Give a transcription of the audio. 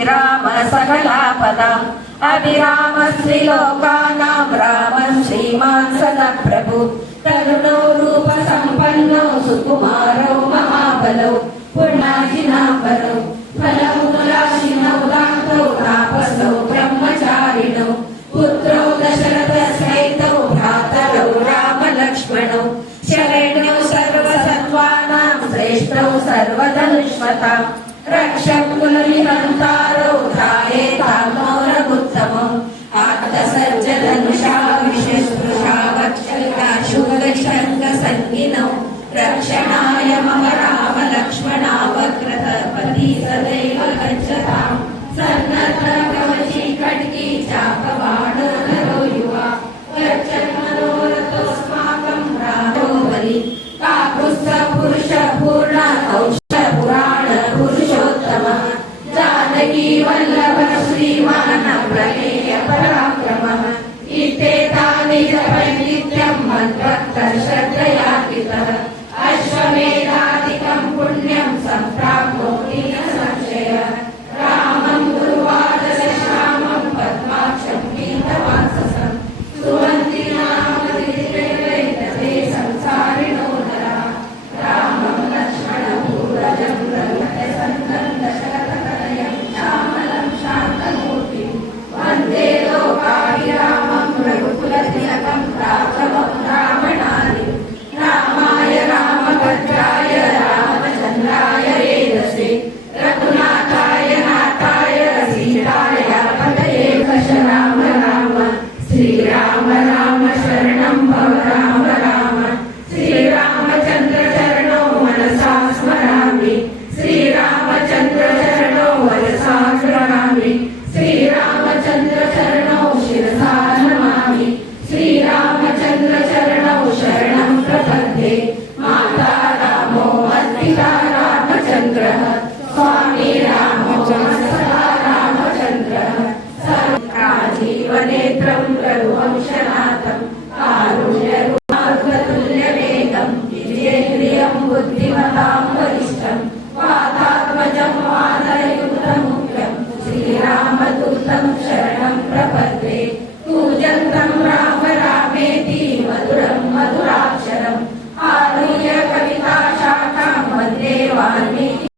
विराम सकलापदाम् अभिराम श्रीलोकानां रामं श्रीमान् सदा प्रभु तरुणो रूप सम्पन्नो सुकुमारो महाबलो पुण्याजिनाम्बरो फलौ राशिनौ दान्तौ तापसौ ब्रह्मचारिणौ पुत्रौ दशरथसहितौ भ्रातरौ रामलक्ष्मणौ शरण्यौ सर्वसत्त्वानां श्रेष्ठौ सर्वधनुष्मताम् रक्षकुलनिहन्तारौ ध्यायेतां रघुत्तमौ आत्तसज्जधनुषा विशस्पृशा वक्षलिता शूलशङ्खसङ्गिनौ रक्षणाय मम राम लक्ष्मणा वक्रतपति सदैव गच्छताम् सन्नद्धकवची खड्गी चापबाणो नरो युवा गच्छन्मनोरथोऽस्माकं रामो बलि काकुत्स्थपुरुषपूर्ण औषधपुराण पुरुषोत्तमः जानकी वल्लभ श्रीमान् प्रमेय पराक्रमः इत्येतानि जपन्ति नित्यं मद्भक्तश्रद्धया